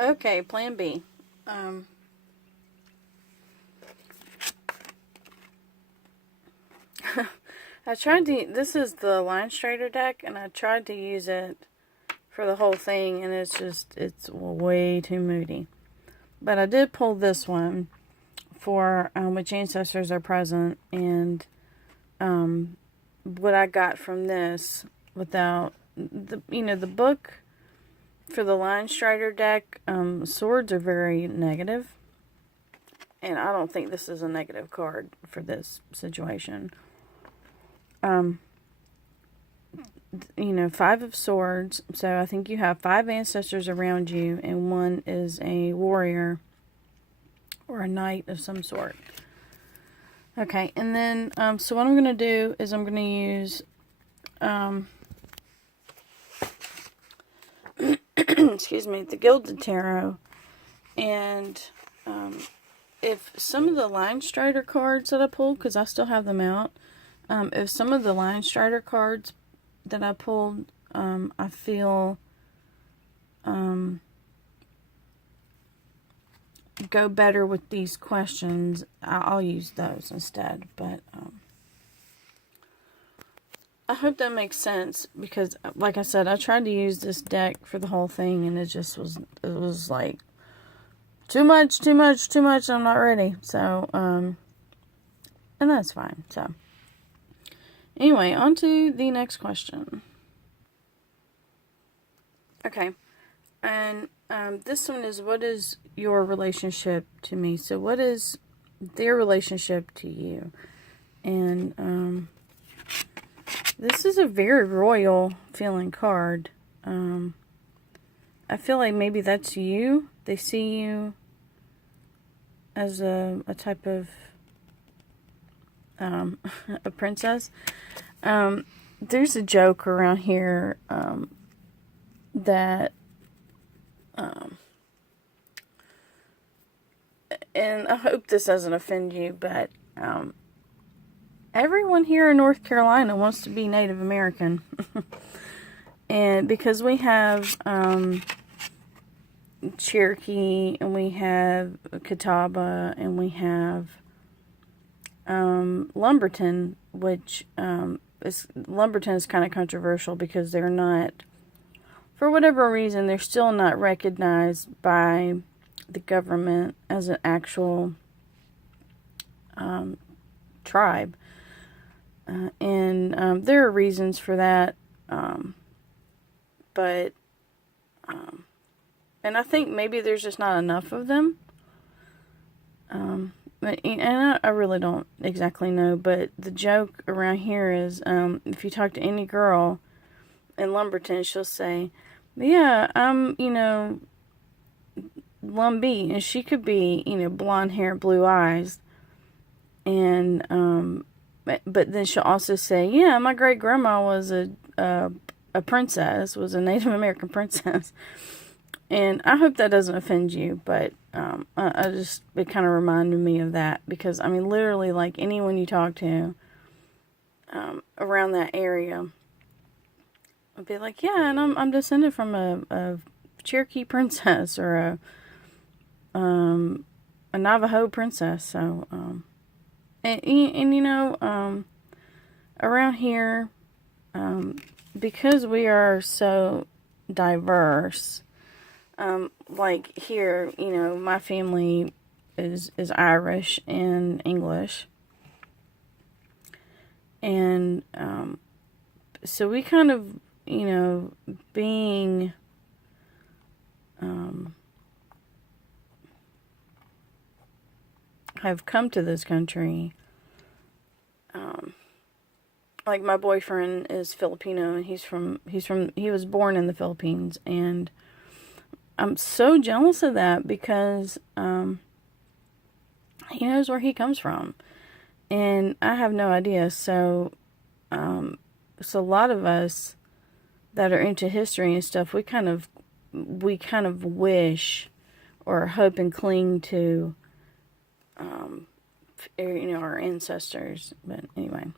Okay, plan B. Um, this is the Line Strider deck, and I tried to use it for the whole thing, and it's way too moody. But I did pull this one for which ancestors are present, and what I got from this without the book for the Line Strider deck, swords are very negative, and I don't think this is a negative card for this situation. Five of Swords, so I think you have 5 ancestors around you, and one is a warrior or a knight of some sort. Okay, and then, so what I'm going to do is I'm going to use, excuse me, the Gilded Tarot, and, if some of the Line Strider cards that I pulled, because I still have them out, if some of the Line Strider cards that I pulled, I feel, go better with these questions, I'll use those instead. But I hope that makes sense, because like I said, I tried to use this deck for the whole thing, and it was like too much, I'm not ready. So and that's fine. So anyway, on to the next question. Okay, and this one is, what is your relationship to me? So what is their relationship to you? And this is a very royal feeling card. I feel like maybe that's you. They see you as a type of a princess. There's a joke around here that and I hope this doesn't offend you, but everyone here in North Carolina wants to be Native American. And because we have Cherokee, and we have Catawba, and we have Lumberton, which Lumberton is kind of controversial because they're not, for whatever reason, they're still not recognized by the government as an actual tribe. And there are reasons for that. But and I think maybe there's just not enough of them. And I really don't exactly know, but the joke around here is, if you talk to any girl in Lumberton, she'll say, yeah, I'm, Lumbee, and she could be, blonde hair, blue eyes, and, but then she'll also say, yeah, my great-grandma was a princess, was a Native American princess. And I hope that doesn't offend you, but it kind of reminded me of that, because, I mean, literally, like, anyone you talk to around that area would be like, yeah, and I'm descended from a Cherokee princess, or a Navajo princess. So, around here, because we are so diverse, like here, my family is Irish and English. And, so we kind of, being, have come to this country, like my boyfriend is Filipino, and he was born in the Philippines, and I'm so jealous of that, because he knows where he comes from, and I have no idea. So a lot of us that are into history and stuff, we kind of wish or hope and cling to our ancestors. But anyway,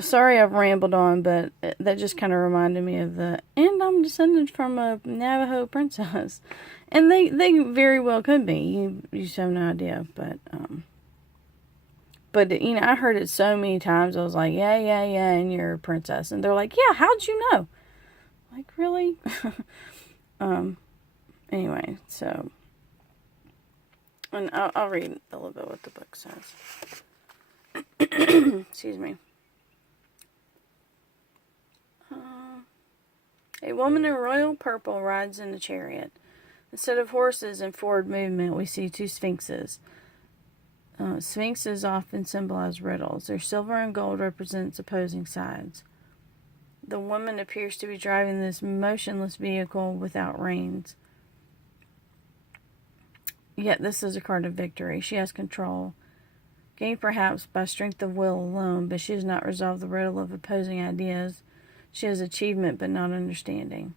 Sorry I've rambled on, but that just kind of reminded me of and I'm descended from a Navajo princess. And they very well could be. You just have no idea. But you know, I heard it so many times. I was like, yeah, and you're a princess. And they're like, yeah, how'd you know? Like, really? Anyway, so, and I'll read a little bit what the book says. Excuse me. A woman in royal purple rides in a chariot. Instead of horses in forward movement, we see two sphinxes. Sphinxes often symbolize riddles. Their silver and gold represents opposing sides. The woman appears to be driving this motionless vehicle without reins. Yet this is a card of victory. She has control, gained perhaps by strength of will alone, but she has not resolved the riddle of opposing ideas. She has achievement, but not understanding.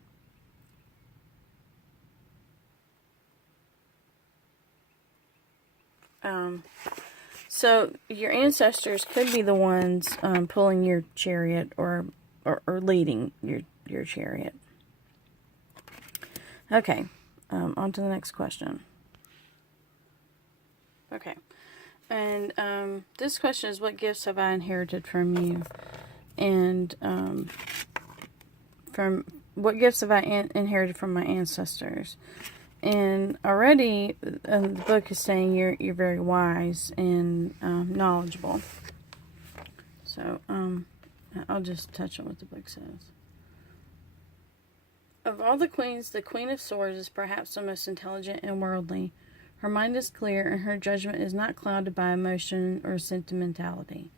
So your ancestors could be the ones pulling your chariot or leading your chariot. Okay, on to the next question. Okay, and this question is, what gifts have I inherited from you? And from what gifts have I inherited from my ancestors? And already the book is saying you're very wise and knowledgeable. So I'll just touch on what the book says. Of all the queens, the Queen of Swords is perhaps the most intelligent and worldly. Her mind is clear, and her judgment is not clouded by emotion or sentimentality.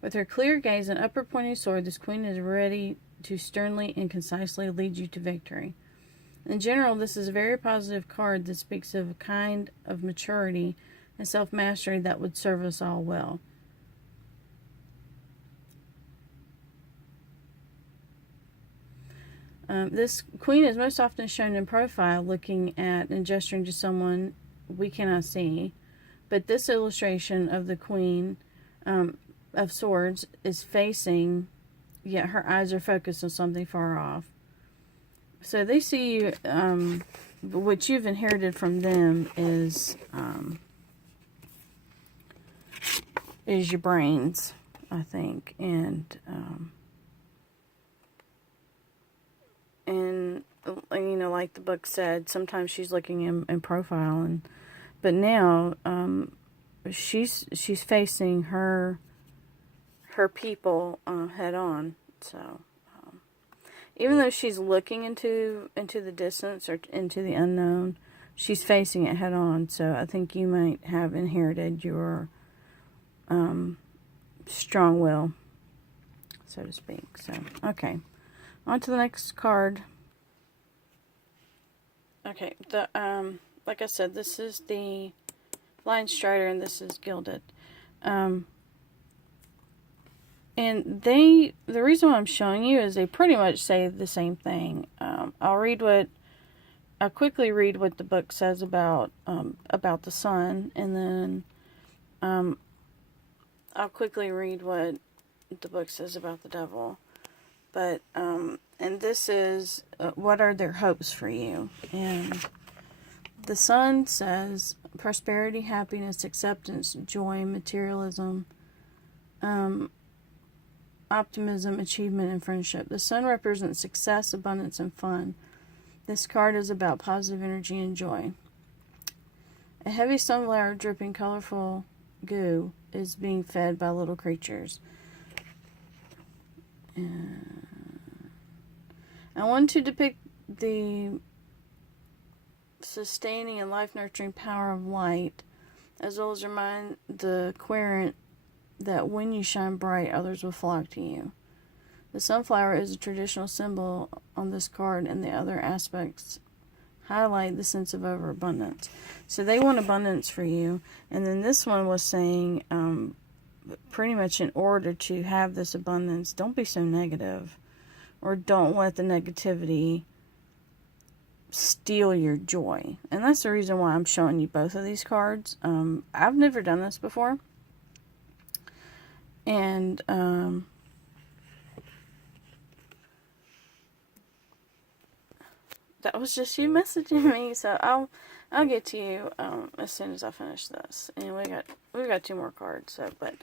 With her clear gaze and upward pointing sword, this queen is ready to sternly and concisely lead you to victory. In general, this is a very positive card that speaks of a kind of maturity and self-mastery that would serve us all well. This queen is most often shown in profile, looking at and gesturing to someone we cannot see. But this illustration of the Queen of Swords is facing, yet her eyes are focused on something far off. So they see you, what you've inherited from them is your brains, I think, and you know, like the book said, sometimes she's looking in profile, but now she's facing her people head on. So even though she's looking into the distance or into the unknown, she's facing it head on. So I think you might have inherited your strong will, so to speak. So okay, on to the next card. Okay, like I said, this is the Lion Strider, and this is Gilded. And the reason why I'm showing you is they pretty much say the same thing. I'll quickly read what the book says about the sun, and then I'll quickly read what the book says about the devil. But and this is what are their hopes for you? And the sun says prosperity, happiness, acceptance, joy, materialism, optimism, achievement, and friendship. The sun represents success, abundance, and fun. This card is about positive energy and joy. A heavy sunflower dripping colorful goo is being fed by little creatures. I want to depict the sustaining and life-nurturing power of light, as well as remind the querent that when you shine bright, others will flock to you. The sunflower is a traditional symbol on this card, and the other aspects highlight the sense of overabundance. So they want abundance for you. And then this one was saying, pretty much in order to have this abundance, don't be so negative, or don't let the negativity steal your joy. And that's the reason why I'm showing you both of these cards. I've never done this before. And that was just you messaging me. So I'll get to you as soon as I finish this. And we got 2 more cards. So, but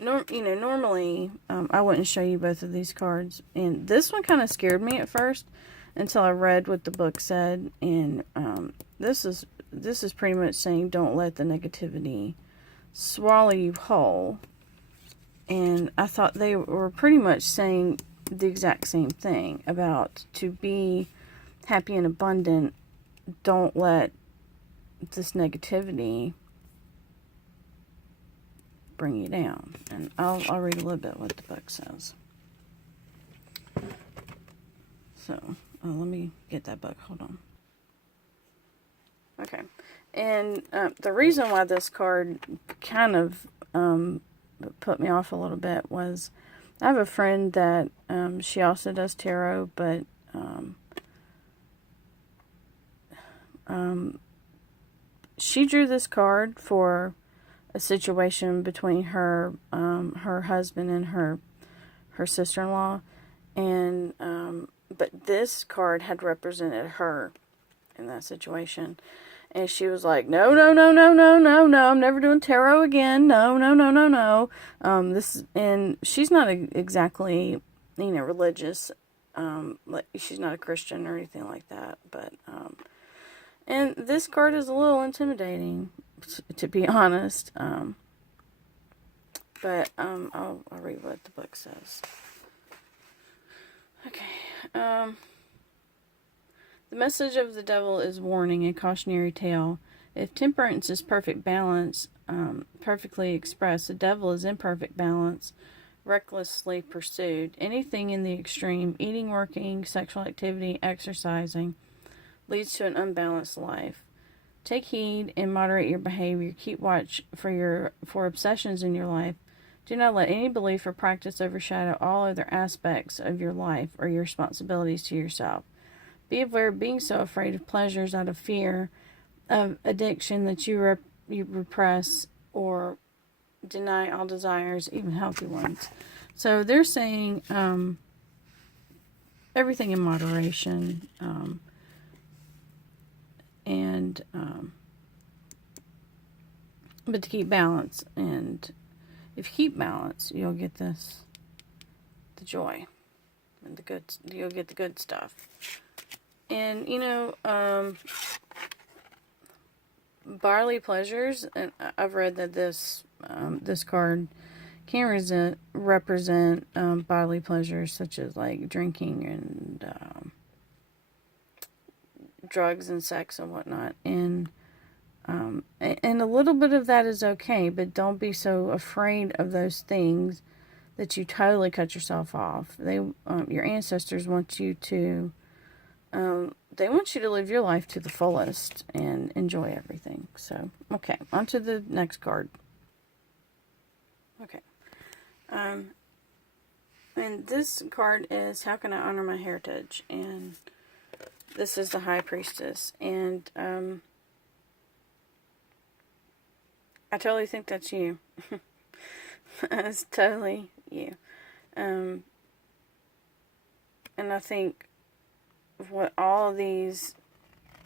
normally I wouldn't show you both of these cards, and this one kind of scared me at first until I read what the book said. And this is pretty much saying don't let the negativity swallow you whole. And I thought they were pretty much saying the exact same thing about to be happy and abundant. Don't let this negativity bring you down. And I'll read a little bit what the book says. So let me get that book. Hold on. Okay. And the reason why this card kind of put me off a little bit was I have a friend that she also does tarot, but she drew this card for a situation between her her husband and her sister-in-law, and but this card had represented her in that situation. And she was like, no, I'm never doing tarot again. No. And she's not exactly, religious. She's not a Christian or anything like that. But, and this card is a little intimidating, to be honest. But, I'll read what the book says. Okay, the message of the devil is warning, a cautionary tale. If temperance is perfect balance, perfectly expressed, the devil is imperfect balance, recklessly pursued. Anything in the extreme, eating, working, sexual activity, exercising, leads to an unbalanced life. Take heed and moderate your behavior. Keep watch for obsessions in your life. Do not let any belief or practice overshadow all other aspects of your life or your responsibilities to yourself. Be aware of being so afraid of pleasures out of fear of addiction that you repress or deny all desires, even healthy ones. So they're saying everything in moderation, but to keep balance. And if you keep balance, you'll get the joy and you'll get the good stuff. And, bodily pleasures, and I've read that this card can represent bodily pleasures such as like drinking and drugs and sex and whatnot. And a little bit of that is okay, but don't be so afraid of those things that you totally cut yourself off. Your ancestors want you to they want you to live your life to the fullest and enjoy everything. So, okay, on to the next card. Okay. And this card is How Can I Honor My Heritage? And this is the High Priestess. And I totally think that's you. It's totally you. And I think what all of these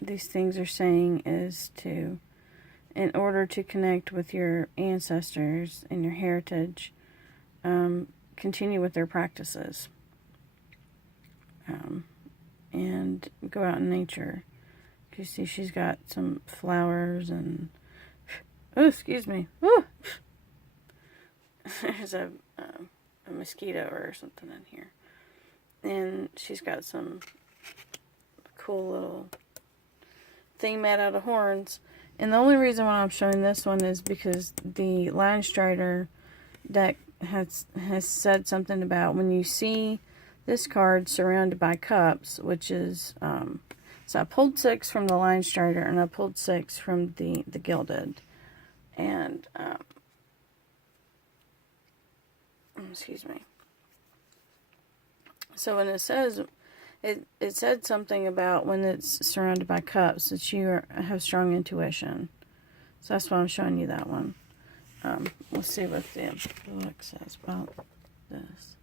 things are saying is to, in order to connect with your ancestors and your heritage, continue with their practices, and go out in nature. You see, she's got some flowers and excuse me. Ooh. There's a mosquito or something in here, and she's got some cool little thing made out of horns. And the only reason why I'm showing this one is because the Lion Strider deck has said something about when you see this card surrounded by cups, which is so I pulled 6 from the Lion Strider and I pulled 6 from the Gilded. And excuse me. So when it says it said something about when it's surrounded by cups that you have strong intuition. So that's why I'm showing you that one. Let's see what the book says about this.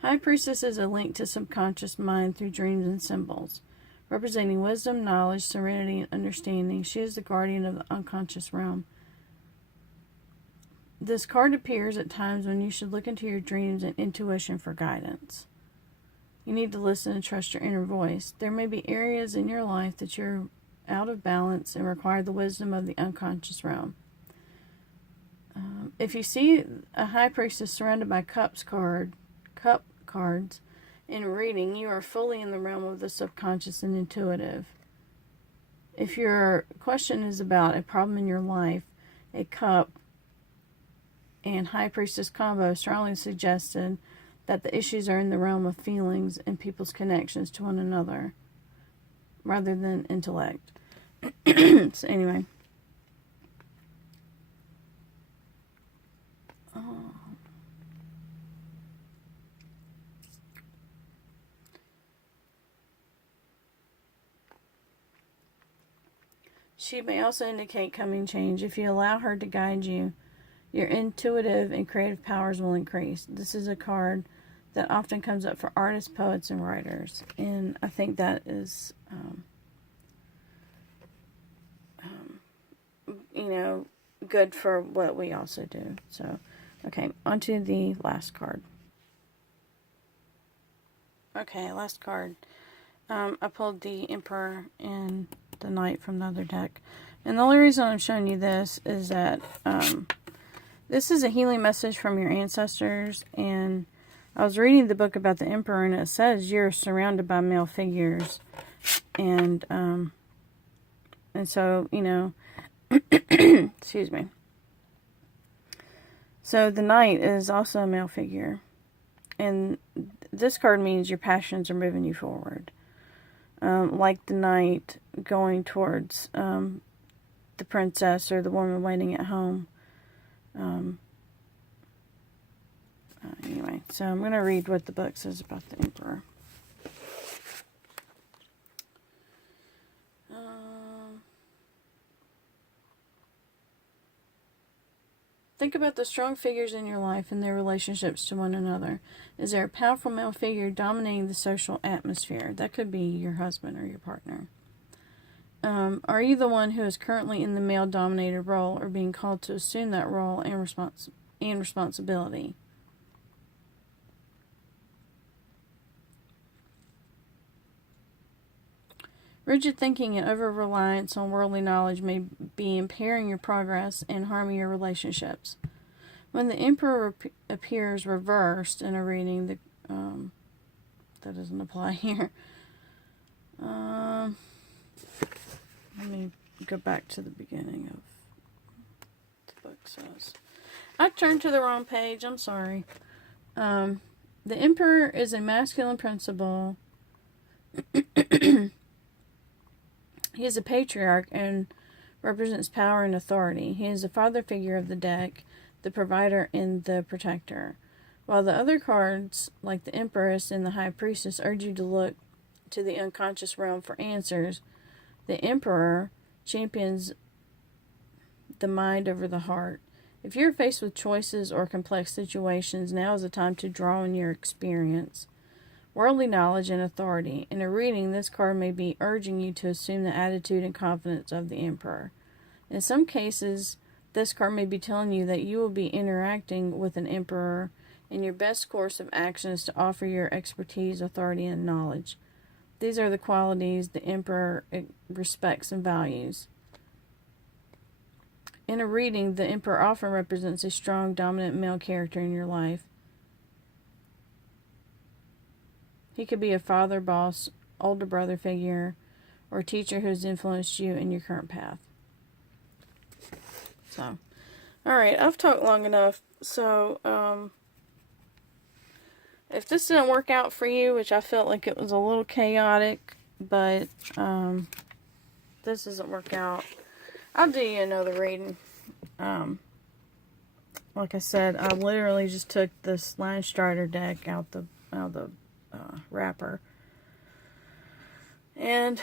High Priestess is a link to subconscious mind through dreams and symbols. representing wisdom, knowledge, serenity, and understanding. She is the guardian of the unconscious realm. This card appears at times when you should look into your dreams and intuition for guidance. You need to listen and trust your inner voice. There may be areas in your life that you're out of balance and require the wisdom of the unconscious realm. If you see a high priestess surrounded by cup cards in reading, you are fully in the realm of the subconscious and intuitive. If your question is about a problem in your life, a cup and high priestess combo strongly suggested that the issues are in the realm of feelings and people's connections to one another rather than intellect. So anyway. She may also indicate coming change. If you allow her to guide you, your intuitive and creative powers will increase. This is a card that often comes up for artists, poets, and writers. And I think that is, good for what we also do. So, okay, on to the last card. Okay, last card. I pulled the Emperor and the Knight from the other deck. And the only reason I'm showing you this is that this is a healing message from your ancestors. And I was reading the book about the Emperor, and it says you're surrounded by male figures. And so, excuse me. So the Knight is also a male figure. And this card means your passions are moving you forward. Like the Knight going towards the princess or the woman waiting at home. Anyway, so I'm going to read what the book says about the Emperor. Think about the strong figures in your life and their relationships to one another. Is there a powerful male figure dominating the social atmosphere? That could be your husband or your partner. Are you the one who is currently in the male-dominated role or being called to assume that role and responsibility? Rigid thinking and over-reliance on worldly knowledge may be impairing your progress and harming your relationships. When the Emperor appears reversed in a reading, that doesn't apply here. Let me go back to the beginning of what the book says. I turned to the wrong page. I'm sorry. The Emperor is a masculine principle. He is a patriarch and represents power and authority. He is the father figure of the deck, the provider and the protector. While the other cards, like the Empress and the High Priestess, urge you to look to the unconscious realm for answers, the Emperor champions the mind over the heart. If you're faced with choices or complex situations, now is the time to draw on your experience, worldly knowledge, and authority. In a reading, this card may be urging you to assume the attitude and confidence of the Emperor. In some cases, this card may be telling you that you will be interacting with an Emperor, and your best course of action is to offer your expertise, authority, and knowledge. These are the qualities the Emperor respects and values. In a reading, the Emperor often represents a strong, dominant male character in your life. He could be a father, boss, older brother figure, or a teacher who has influenced you in your current path. So, alright, I've talked long enough. So, if this didn't work out for you, which I felt like it was a little chaotic, but this doesn't work out, I'll do you another reading. Like I said, I literally just took this Line Strider deck out the wrapper. And,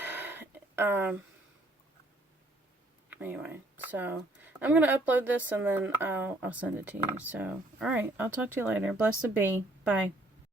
anyway, so I'm going to upload this and then I'll send it to you. So, alright, I'll talk to you later. Blessed be. Bye.